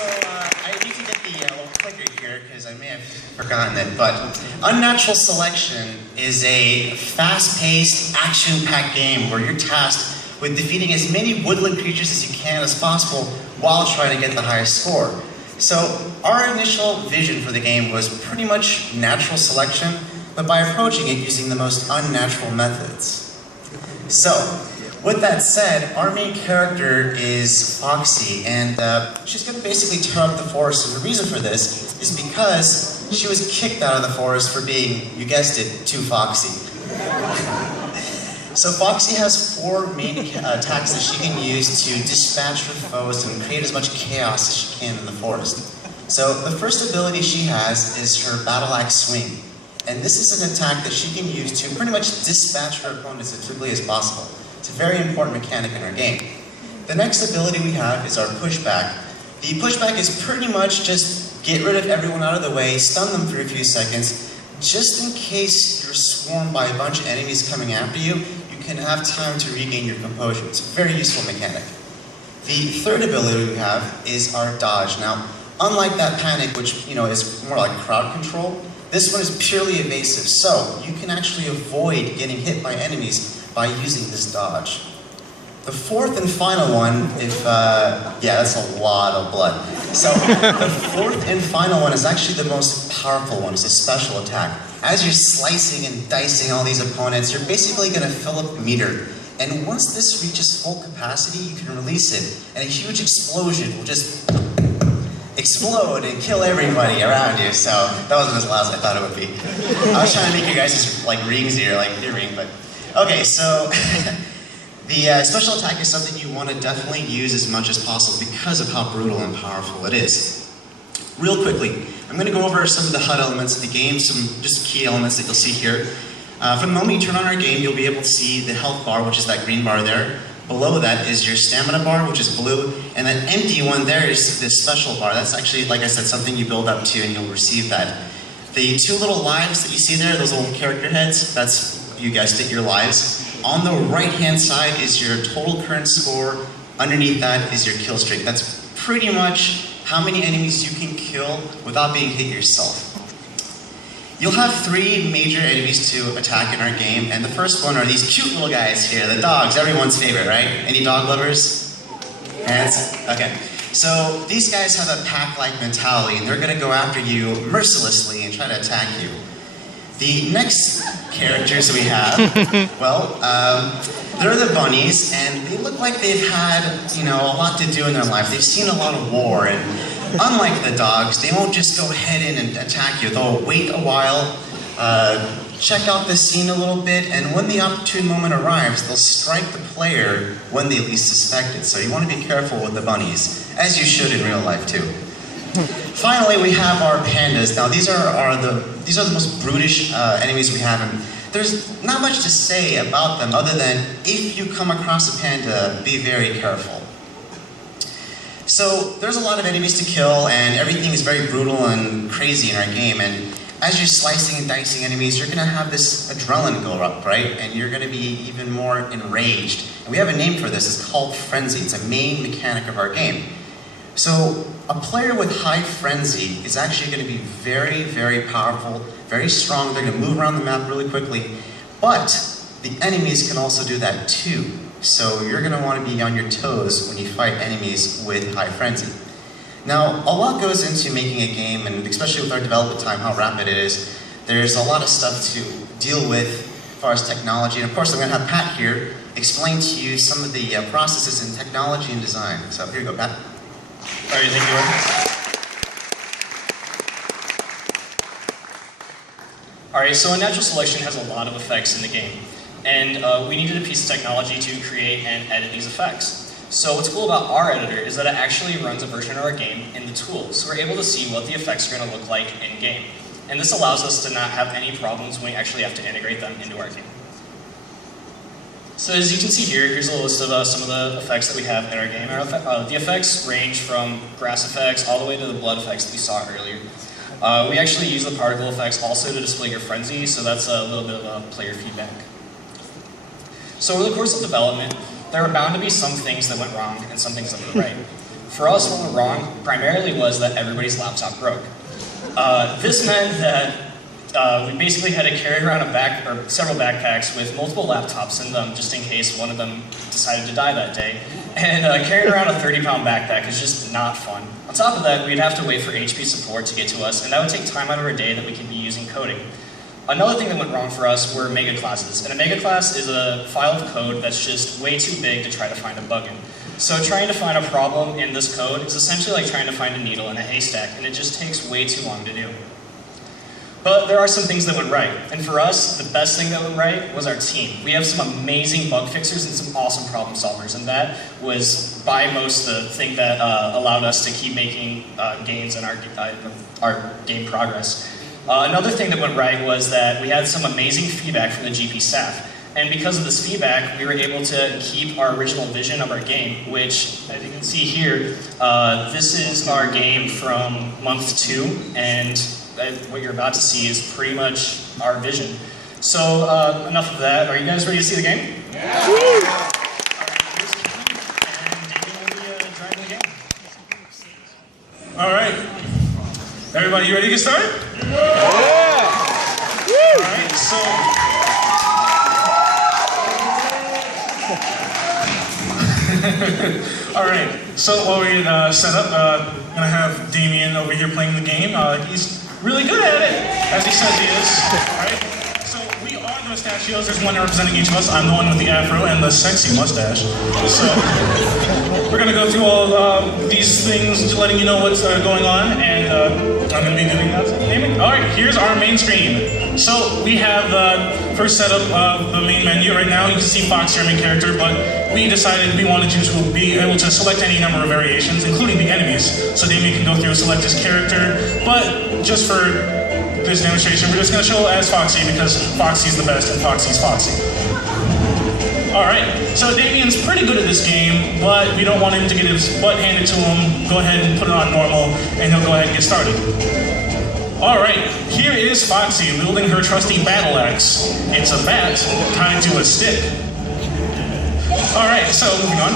I need to get the little clicker here because I may have forgotten it, but Unnatural Selection is a fast-paced, action-packed game where you're tasked with defeating as many woodland creatures as you can as possible while trying to get the highest score. So our initial vision for the game was pretty much natural selection, but by approaching it using the most unnatural methods. So, with that said, our main character is Foxy, and she's going to basically tear up the forest, and the reason for this is because she was kicked out of the forest for being, you guessed it, too foxy. So Foxy has 4 main attacks that she can use to dispatch her foes and create as much chaos as she can in the forest. So the first ability she has is her Battle Axe Swing. And this is an attack that she can use to pretty much dispatch her opponents as quickly as possible. It's a very important mechanic in our game. The next ability we have is our Pushback. The Pushback is pretty much just get rid of everyone out of the way, stun them for a few seconds, just in case you're swarmed by a bunch of enemies coming after you, you can have time to regain your composure. It's a very useful mechanic. The third ability we have is our Dodge. Now, unlike that Panic, which is more like crowd control, this one is purely evasive, so you can actually avoid getting hit by enemies by using this dodge. The fourth and final one, that's a lot of blood. So the fourth and final one is actually the most powerful one. It's a special attack. As you're slicing and dicing all these opponents, you're basically going to fill up the meter. And once this reaches full capacity, you can release it, and a huge explosion will just explode and kill everybody around you. So that wasn't as loud as I thought it would be. I was trying to make you guys like rings here, like earring, but okay. So the special attack is something you want to definitely use as much as possible because of how brutal and powerful it is. Real quickly, I'm going to go over some of the HUD elements of the game, some just key elements that you'll see here. From the moment you turn on our game, you'll be able to see the health bar, which is that green bar there. Below that is your stamina bar, which is blue, and that empty one there is this special bar. That's actually, like I said, something you build up to and you'll receive that. The 2 little lives that you see there, those little character heads, that's, you guessed it, your lives. On the right-hand side is your total current score. Underneath that is your kill streak. That's pretty much how many enemies you can kill without being hit yourself. You'll have 3 major enemies to attack in our game, and the first one are these cute little guys here, the dogs, everyone's favorite, right? Any dog lovers? Hands? Okay. So these guys have a pack-like mentality, and they're going to go after you mercilessly and try to attack you. The next characters we have, well, they're the bunnies, and they look like they've had, a lot to do in their life. They've seen a lot of war, and unlike the dogs, they won't just go ahead in and attack you. They'll wait a while, check out the scene a little bit, and when the opportune moment arrives, they'll strike the player when they least suspect it. So you want to be careful with the bunnies, as you should in real life too. Finally, we have our pandas. Now these are the most brutish enemies we have, and there's not much to say about them other than if you come across a panda, be very careful. So there's a lot of enemies to kill, and everything is very brutal and crazy in our game, and as you're slicing and dicing enemies, you're going to have this adrenaline go up, right? And you're going to be even more enraged. And we have a name for this, it's called Frenzy. It's a main mechanic of our game. So a player with high Frenzy is actually going to be very, very powerful, very strong. They're going to move around the map really quickly, but the enemies can also do that too. So you're going to want to be on your toes when you fight enemies with high Frenzy. Now, a lot goes into making a game, and especially with our development time, how rapid it is. There's a lot of stuff to deal with as far as technology, and of course I'm going to have Pat here explain to you some of the processes in technology and design. So here you go, Pat. All right, thank you. All right, so Unnatural Selection has a lot of effects in the game. And we needed a piece of technology to create and edit these effects. So what's cool about our editor is that it actually runs a version of our game in the tool. So we're able to see what the effects are going to look like in-game. And this allows us to not have any problems when we actually have to integrate them into our game. So as you can see here, here's a list of some of the effects that we have in our game. The effects range from grass effects all the way to the blood effects that we saw earlier. We actually use the particle effects also to display your frenzy, so that's a little bit of a player feedback. So over the course of development, there are bound to be some things that went wrong and some things that went right. For us, what went wrong primarily was that everybody's laptop broke. This meant that we basically had to carry around several backpacks with multiple laptops in them, just in case one of them decided to die that day. And carrying around a 30-pound backpack is just not fun. On top of that, we'd have to wait for HP support to get to us, and that would take time out of our day that we could be using coding. Another thing that went wrong for us were mega classes. And a mega class is a file of code that's just way too big to try to find a bug in. So trying to find a problem in this code is essentially like trying to find a needle in a haystack, and it just takes way too long to do. But there are some things that went right. And for us, the best thing that went right was our team. We have some amazing bug fixers and some awesome problem solvers, and that was by most the thing that allowed us to keep making gains in our game progress. Another thing that went right was that we had some amazing feedback from the GP staff. And because of this feedback, we were able to keep our original vision of our game, which, as you can see here, this is our game from month 2, and what you're about to see is pretty much our vision. So, enough of that. Are you guys ready to see the game? Yeah! Here's Keith, and Damien will be driving the game. All right. Everybody, you ready to get started? Yeah! All right, so... All right, so while we set up, I'm going to have Damien over here playing the game. He's really good at it, as he says he is. All right, so we are the Mustachios. There's one representing each of us. I'm the one with the afro and the sexy mustache. So we're going to go through all these things, letting you know what's going on, and I'm going to be doing that. All right, here's our main screen. So we have the first setup of the main menu right now. You can see Fox, your main character, but we decided we wanted you to be able to select any number of variations, including the enemies. So Damien can go through and select his character, but just for this demonstration, we're just going to show as Foxy because Foxy's the best and Foxy's Foxy. Alright, so Damien's pretty good at this game, but we don't want him to get his butt handed to him. Go ahead and put it on normal, and he'll go ahead and get started. Alright, here is Foxy wielding her trusty battle axe. It's a bat tied to a stick. Alright, so moving on.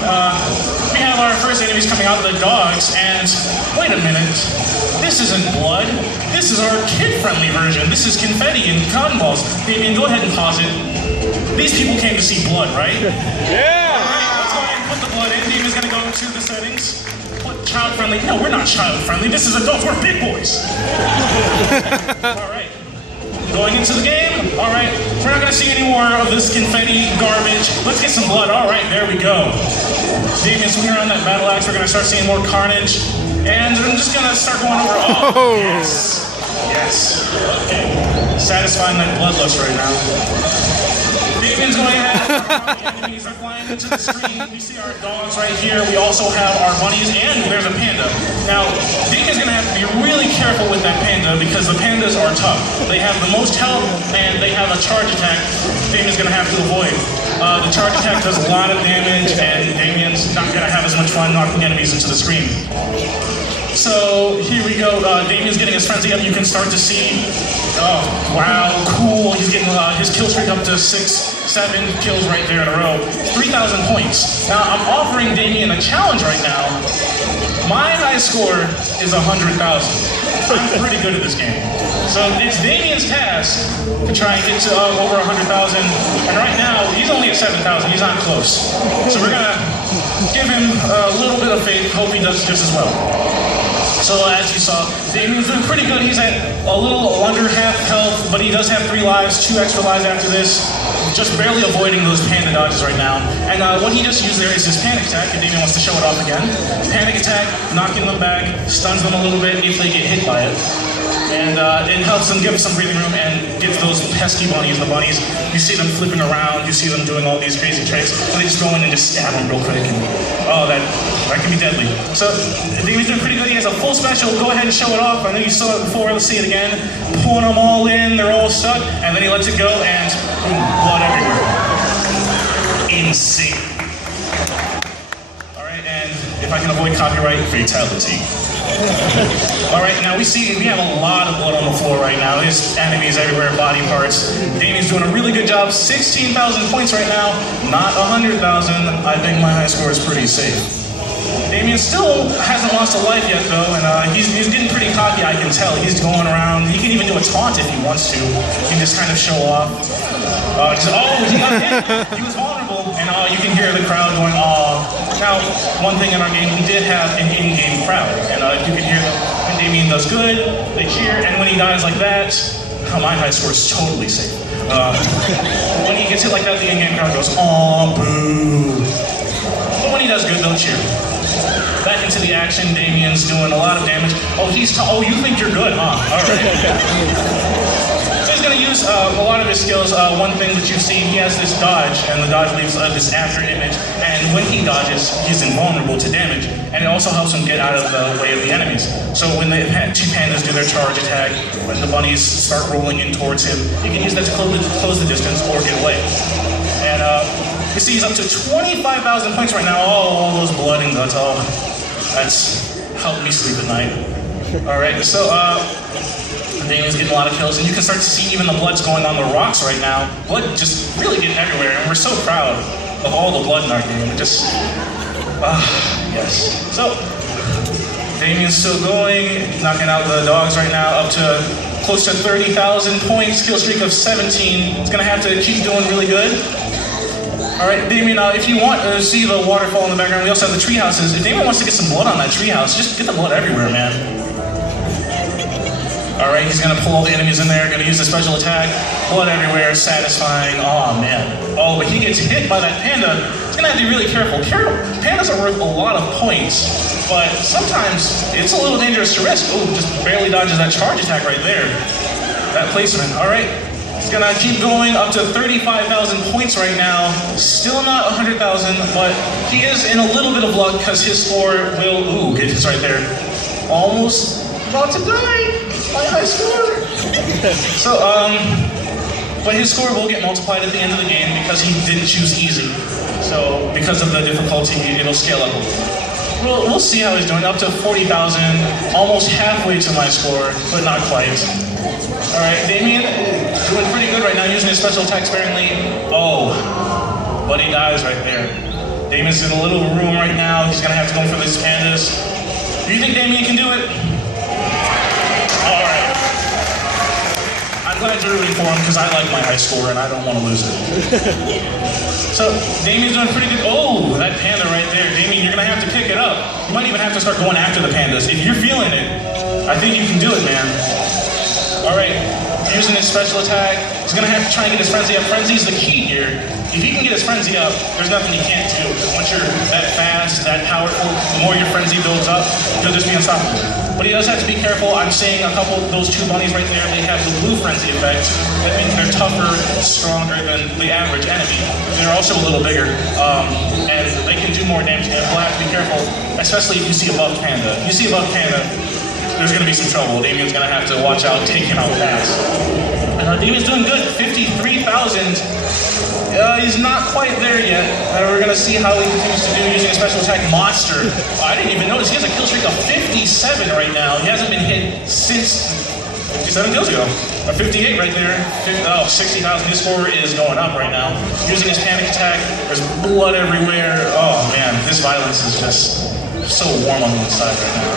We have our first enemies coming out, the dogs, and wait a minute. This isn't blood. This is our kid-friendly version. This is confetti and cotton balls. Damien, go ahead and pause it. These people came to see blood, right? Yeah! Alright, let's go ahead and put the blood in. Damien's gonna go to the settings. Put child-friendly. No, we're not child-friendly. This is adults. We're big boys. Alright. Going into the game. Alright. We're not gonna see any more of this confetti garbage. Let's get some blood. Alright, there we go. Damien's swinging around that battle axe. We're gonna start seeing more carnage. And I'm just gonna start going over. Oh, yes. Yes. Okay. Satisfying that bloodlust right now. Damien's going ahead. Our enemies are flying into the screen. We see our dogs right here. We also have our bunnies, and there's a panda. Now, Damien's going to have to be really careful with that panda because the pandas are tough. They have the most health, and they have a charge attack Damien's going to have to avoid. The charge attack does a lot of damage, and Damien's not going to have as much fun knocking enemies into the screen. So here we go. Damien's getting his frenzy up. You can start to see. Oh wow, cool! He's getting his kill streak up to 6-7 kills right there in a row. 3,000 points. Now I'm offering Damien a challenge right now. My high score is 100,000. I'm pretty good at this game. So it's Damien's task to try and get to over 100,000. And right now he's only at 7,000. He's not close. So we're gonna give him a little bit of faith. Hope he does just as well. So as you saw, Damien's doing pretty good. He's at a little under half health, but he does have 3 lives, 2 extra lives after this. Just barely avoiding those panda dodges right now. And what he just used there is his panic attack, and Damien wants to show it off again. Panic attack, knocking them back, stuns them a little bit if they get hit by it. And it helps them give some breathing room and gives those pesky bunnies, the bunnies, you see them flipping around, you see them doing all these crazy tricks, and they just go in and just stab them real quick. And, oh, that can be deadly. So Damien's doing pretty good. He has a full special. Go ahead and show it off. I know you saw it before. Let's see it again. Pulling them all in. They're all stuck. And then he lets it go, and boom, blood everywhere. Insane. All right, and if I can avoid copyright, fatality. All right, now we have a lot of blood on the floor right now. There's enemies everywhere, body parts. Damien's doing a really good job. 16,000 points right now, not 100,000. I think my high score is pretty safe. Damien still hasn't lost a life yet, though, and he's getting pretty cocky, I can tell. He's going around. He can even do a taunt if he wants to. He can just kind of show off. He got hit. He was vulnerable, and you can hear the crowd going, "Aw." Now, one thing in our game, we did have an in-game crowd, and you can hear them. When Damien does good, they cheer, and when he dies like that, my high score is totally safe. When he gets hit like that, the in-game crowd goes, "Aw, boo." But when he does good, they'll cheer. Back into the action, Damien's doing a lot of damage. You think you're good, huh? All right. So he's going to use a lot of his skills. One thing that you've seen, he has this dodge, and the dodge leaves this after image. And when he dodges, he's invulnerable to damage. And it also helps him get out of the way of the enemies. So when the two pandas do their charge attack, when the bunnies start rolling in towards him, he can use that to close the distance or get away. And you see he's up to 25,000 points right now. Oh, all those blood and guts. Oh, that's helped me sleep at night. All right, so Damien's getting a lot of kills, and you can start to see even the blood's going on the rocks right now. Blood just really getting everywhere, and we're so proud of all the blood in our game. It just, yes. So, Damien's still going, knocking out the dogs right now, up to close to 30,000 points, kill streak of 17. It's gonna have to keep doing really good. All right, Damien, if you want to see the waterfall in the background, we also have the tree houses. If Damien wants to get some blood on that tree house, just get the blood everywhere, man. All right, he's gonna pull all the enemies in there, gonna use the special attack, blood everywhere, satisfying. Oh man. Oh, but he gets hit by that panda. He's gonna have to be really careful. Pandas are worth a lot of points, but sometimes it's a little dangerous to risk. Oh, just barely dodges that charge attack right there. That placement. All right, he's gonna keep going up to 35,000 points right now. Still not 100,000, but he is in a little bit of luck because his score will. It is right there. Almost about to die. My high score. So, but his score will get multiplied at the end of the game because he didn't choose easy. So, because of the difficulty, it'll scale up a little. We'll see how he's doing. Up to 40,000, almost halfway to my score, but not quite. All right, Damien, doing pretty good right now, using his special attack sparingly. Oh, but he dies right there. Damien's in a little room right now. He's gonna have to go for these pandas. Do you think Damien can do it? Alright. I'm glad you're rooting for him because I like my high score and I don't want to lose it. So, Damien's doing pretty good. Oh, that panda right there. Damien, you're going to have to pick it up. You might even have to start going after the pandas. If you're feeling it, I think you can do it, man. Alright, using his special attack. He's going to have to try and get his frenzy up. Frenzy's the key here. If he can get his frenzy up, there's nothing he can't do. Once you're that fast, that powerful, the more your frenzy builds up, you'll just be unstoppable. But he does have to be careful. I'm seeing a couple of those two bunnies right there. They have the blue frenzy effect. That means they're tougher, stronger than the average enemy. They're also a little bigger, and they can do more damage. And we'll have to be careful, especially if you see a buff panda. If you see a buff panda, there's going to be some trouble. Damien's going to have to watch out, take him out fast. And Damien's doing good, 53,000. He's not quite there yet. We're going to see how he continues to do using a special attack monster. I didn't even notice. He has a kill streak of 57 right now. He hasn't been hit since 57 kills ago. 58 right there. 60,000. His score is going up right now. Using his panic attack. There's blood everywhere. Oh man, this violence is just so warm on the inside right now.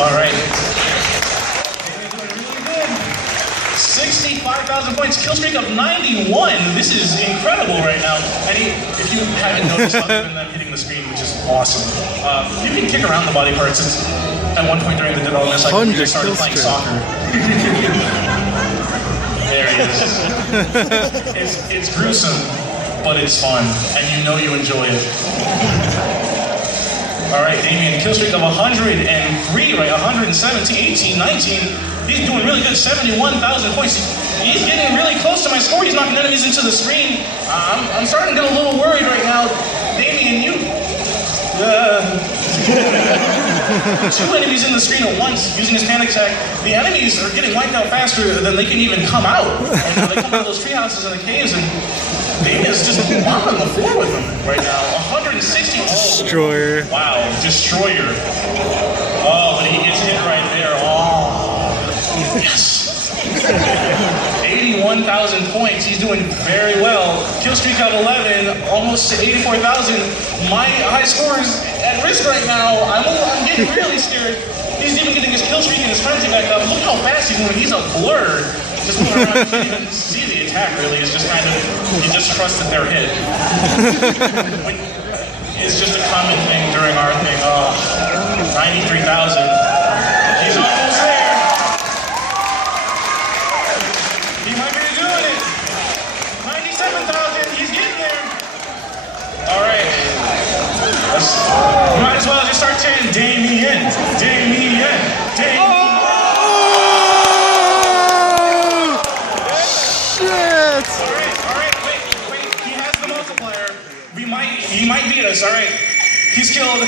All right. 65,000 points, kill streak of 91. This is incredible right now. And if you haven't noticed, other than them hitting the screen, which is awesome, you can kick around the body parts. At one point during the development cycle, we just started playing soccer. There he is. It's gruesome, but it's fun, and you know you enjoy it. All right, Damien, kill streak of 103, right? 117, 18, 19. He's doing really good, 71,000 points. He's getting really close to my score. He's knocking enemies into the screen. I'm starting to get a little worried right now. Damien, you... Two enemies in the screen at once using his panic attack. The enemies are getting wiped out faster than they can even come out. And they come out of those tree houses and the caves, and Damien's just mopping the floor with them right now. 160. Destroyer. Wow, Destroyer. Oh, but he gets hit right there. Oh. Yes. 81,000 1,000 points. He's doing very well. Kill streak at 11, almost to 84,000. My high score is at risk right now. I'm getting really scared. He's even getting his kill streak and his frenzy back up. Look how fast he's moving. He's a blur. Just moving around. You can't even see the attack really. It's just kind of, you just trust that they're hit. It's just a common thing during our thing. 93,000. He's almost there. He might be doing it. 97,000. He's getting there. All right. You might as well just start chanting Damien. Damien. Damien. Shit! All right. Wait. He has the multiplier. He might beat us. All right. He's killed.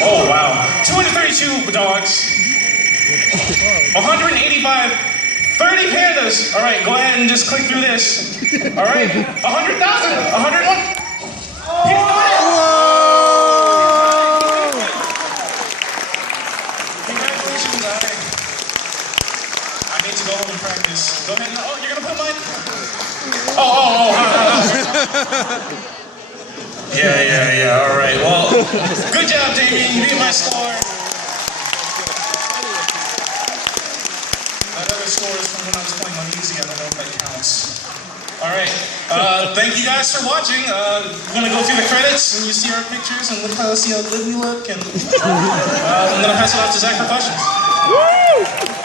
Oh, wow. 232 dogs. 185. 30 pandas. All right, go ahead and just click through this. All right. 100,000. 101. He's doing it. Congratulations. All right. I need to go home and practice. Go ahead. Oh, you're going to put mine? Yeah, all right. Well, good job, Damien. You beat my score. That other score is from when I was playing on easy. I don't know if that counts. All right. Thank you guys for watching. We're going to go through the credits, and you see our pictures, and see how good we look. And I'm going to pass it off to Zach for questions. Woo!